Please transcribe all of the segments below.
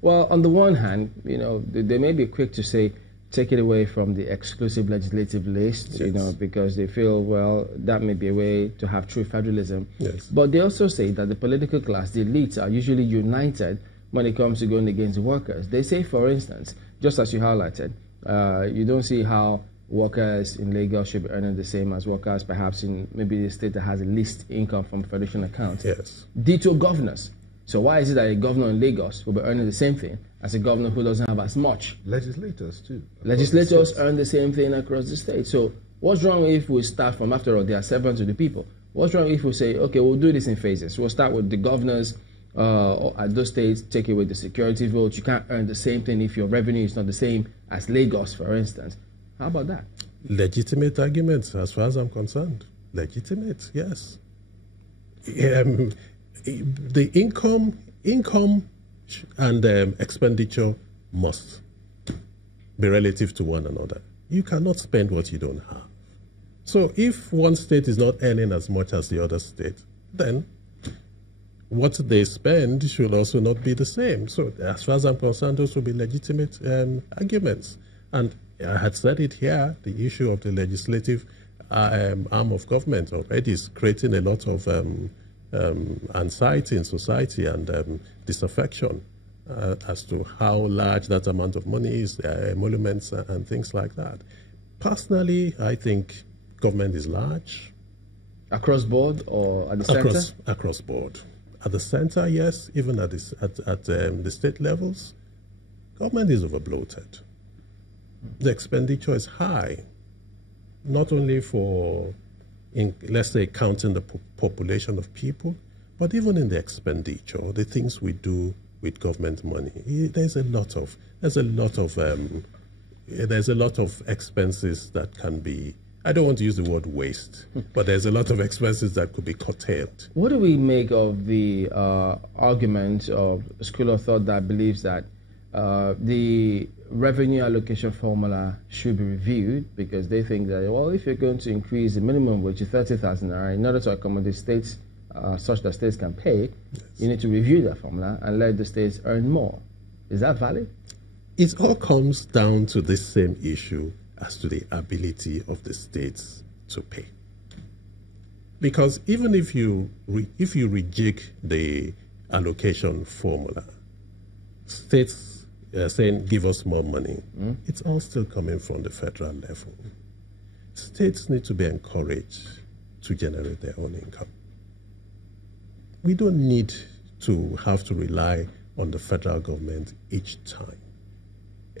Well, on the one hand, they may be quick to say, take it away from the exclusive legislative list, yes. Because they feel, well, that may be a way to have true federalism. Yes. But they also say that the political class, the elites, are usually united when it comes to going against workers. They say, for instance, just as you highlighted, you don't see how workers in Lagos should be earning the same as workers perhaps in maybe the state that has the least income from federation accounts. Yes. Ditto governors. So why is it that a governor in Lagos will be earning the same thing as a governor who doesn't have as much? Legislators too. Legislators earn the same thing across the state. So what's wrong if we start from, after all, they are servants of the people. What's wrong if we say, okay, we'll do this in phases. We'll start with the governors at those states, take away the security votes. You can't earn the same thing if your revenue is not the same as Lagos, for instance. How about that? Legitimate arguments, as far as I'm concerned. Legitimate, yes. The income and expenditure must be relative to one another. You cannot spend what you don't have. So if one state is not earning as much as the other state, then what they spend should also not be the same. So as far as I'm concerned, those will be legitimate arguments. And I had said it here, the issue of the legislative arm of government already is creating a lot of anxiety in society and disaffection as to how large that amount of money is, emoluments and things like that. Personally, I think government is large. Across board or at the center? Across board. At the center, yes, even at the state levels, government is overbloated. The expenditure is high, not only for, let's say, counting the population of people, but even in the expenditure, the things we do with government money. There's a lot of expenses that can be. I don't want to use the word waste, but there's a lot of expenses that could be curtailed. What do we make of the argument of a school of thought that believes that the revenue allocation formula should be reviewed because they think that, well, if you're going to increase the minimum wage to 30,000 naira in order to accommodate states such that states can pay, yes, you need to review that formula and let the states earn more. Is that valid? It all comes down to this same issue as to the ability of the states to pay. Because even if you rejig the allocation formula, states saying give us more money, it's all still coming from the federal level. States need to be encouraged to generate their own income. We don't need to have to rely on the federal government each time.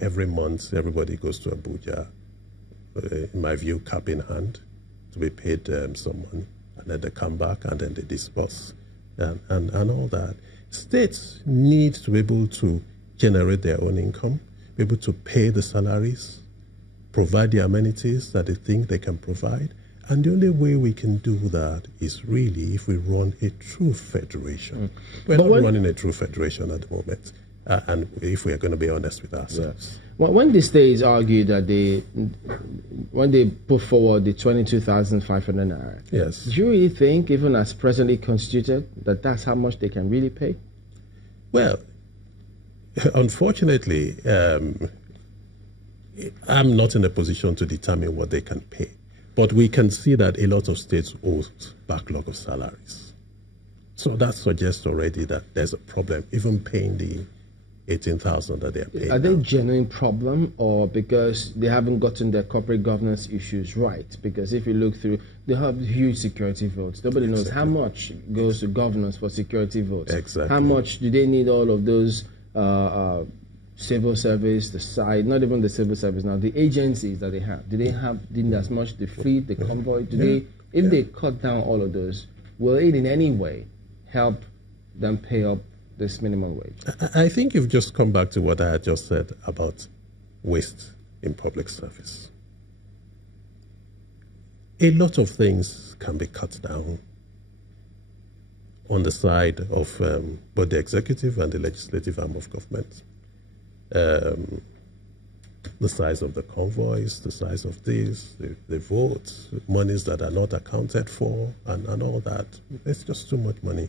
Every month, everybody goes to Abuja, in my view, cap in hand, to be paid some money, and then they come back and then they disperse and all that. States need to be able to generate their own income, be able to pay the salaries, provide the amenities that they think they can provide. And the only way we can do that is really if we run a true federation. We're not running a true federation at the moment. And if we are going to be honest with ourselves. Yes. Well, when the states argue that when they put forward the 22,500 naira, yes, do you really think, even as presently constituted, that that's how much they can really pay? Well, unfortunately, I'm not in a position to determine what they can pay. But we can see that a lot of states owe backlog of salaries. So that suggests already that there's a problem, even paying the 18,000 that they are paying. Are they a genuine problem, or because they haven't gotten their corporate governance issues right? Because if you look through, they have huge security votes. Nobody knows how much goes to governance for security votes. Exactly. How much do they need all of those civil service, the side, not even the civil service now, the agencies that they have? Do they need as much, the fleet, the convoy? If they cut down all of those, will it in any way help them pay up this minimum wage? I think you've just come back to what I had just said about waste in public service. A lot of things can be cut down on the side of both the executive and the legislative arm of government. The size of the convoys, the size of this, the votes, monies that are not accounted for, and all that. It's just too much money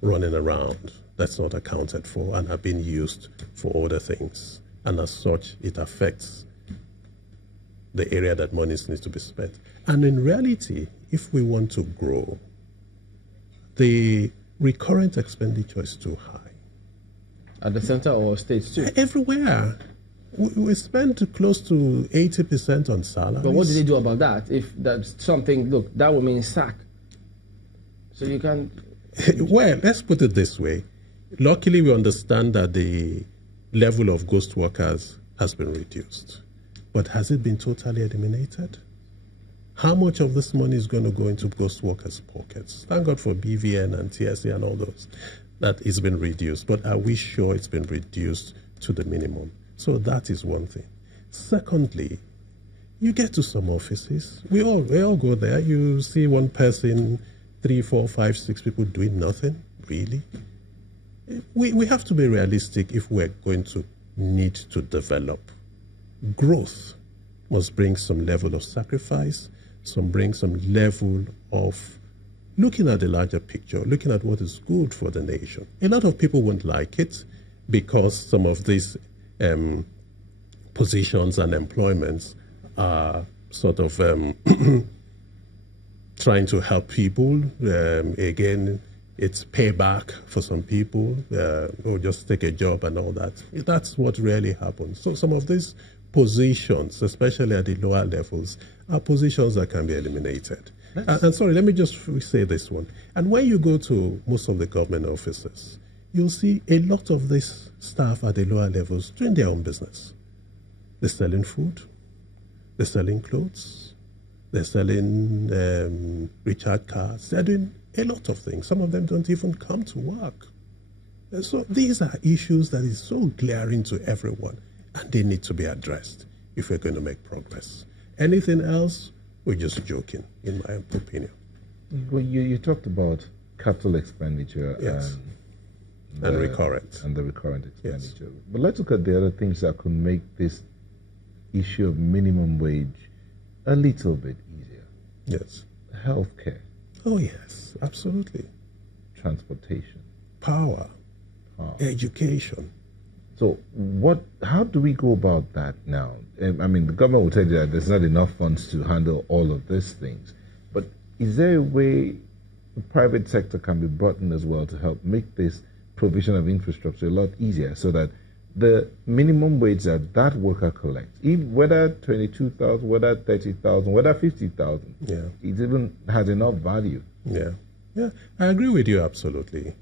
running around. that's not accounted for and are being used for other things. And as such, it affects the area that monies need to be spent. And in reality, if we want to grow, the recurrent expenditure is too high. At the center or states too? Everywhere. We spend close to 80% on salaries. But what do they do about that? If that's something, look, that would mean sack. So you can't... Well, let's put it this way. Luckily, we understand that the level of ghost workers has been reduced. But has it been totally eliminated? How much of this money is going to go into ghost workers' pockets? Thank God for BVN and TSA and all those. That it's been reduced. But are we sure it's been reduced to the minimum? So that is one thing. Secondly, you get to some offices. We all go there. You see one person, 3, 4, 5, 6 people doing nothing, really. We have to be realistic if we're going to need to develop. Growth must bring some level of sacrifice, bring some level of looking at the larger picture, looking at what is good for the nation. A lot of people won't like it because some of these positions and employments are sort of trying to help people. Again, it's payback for some people, or just take a job and all that. That's what really happens. So some of these positions, especially at the lower levels, are positions that can be eliminated. And sorry, let me just say this one. And when you go to most of the government offices, you'll see a lot of this staff at the lower levels doing their own business. They're selling food, they're selling clothes, they're selling recharge cards, they're doing a lot of things. Some of them don't even come to work. And so these are issues that is so glaring to everyone, and they need to be addressed if we're going to make progress. Anything else, we're just joking, in my opinion. Well, you talked about capital expenditure, yes, and recurrent. And the recurrent expenditure. Yes. But let's look at the other things that could make this issue of minimum wage a little bit easier. Yes. Healthcare. Oh, yes, absolutely. Transportation. Power. Education. So how do we go about that now? I mean, the government will tell you that there's not enough funds to handle all of these things. But is there a way the private sector can be brought in as well to help make this provision of infrastructure a lot easier so that the minimum wage that worker collects, even whether 22,000, whether 30,000, whether 50,000, it even has enough value? Yeah, I agree with you absolutely.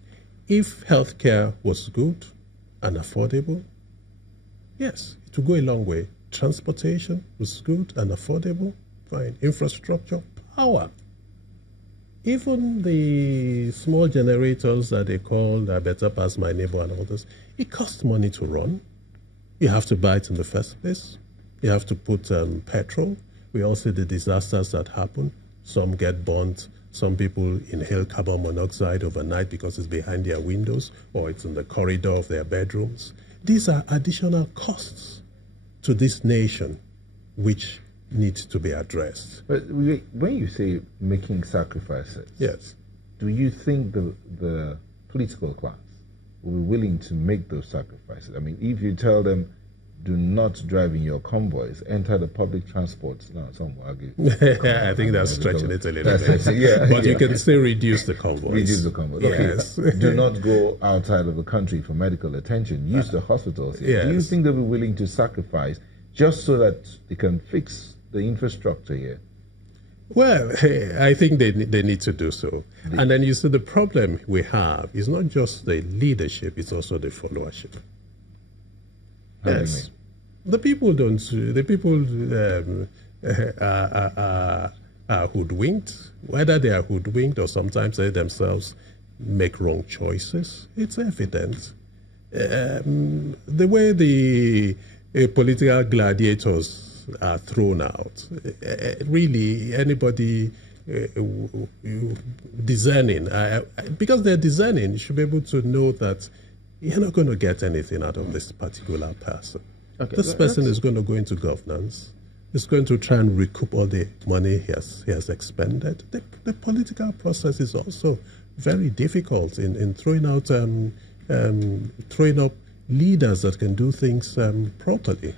If healthcare was good and affordable, yes, it would go a long way. Transportation was good and affordable, fine. Infrastructure, power. Even the small generators that they call Better Pass My Neighbor and all this, it costs money to run. You have to buy it in the first place. You have to put petrol. We all see the disasters that happen. Some get burnt. Some people inhale carbon monoxide overnight because it's behind their windows or it's in the corridor of their bedrooms. These are additional costs to this nation which needs to be addressed. But when you say making sacrifices, yes, do you think the political class will be willing to make those sacrifices? I mean, if you tell them, do not drive in your convoys, enter the public transport. No, some will argue. I think that's stretching it a little bit. But you can still reduce the convoys. Reduce the convoys. Yes. Okay. Do not go outside of the country for medical attention. Use the hospitals. Yes. Do you think they'll be willing to sacrifice just so that they can fix the infrastructure here? Well, I think they need to do so. And then you see the problem we have is not just the leadership, it's also the followership. Yes. The people don't. The people are hoodwinked. Whether they are hoodwinked or sometimes they themselves make wrong choices, it's evident. The way the political gladiators are thrown out, really anybody discerning, because they're discerning, you should be able to know that you're not going to get anything out of this particular person. Okay, this person is going to go into governance. He's going to try and recoup all the money he has expended. The political process is also very difficult in throwing out train up leaders that can do things properly.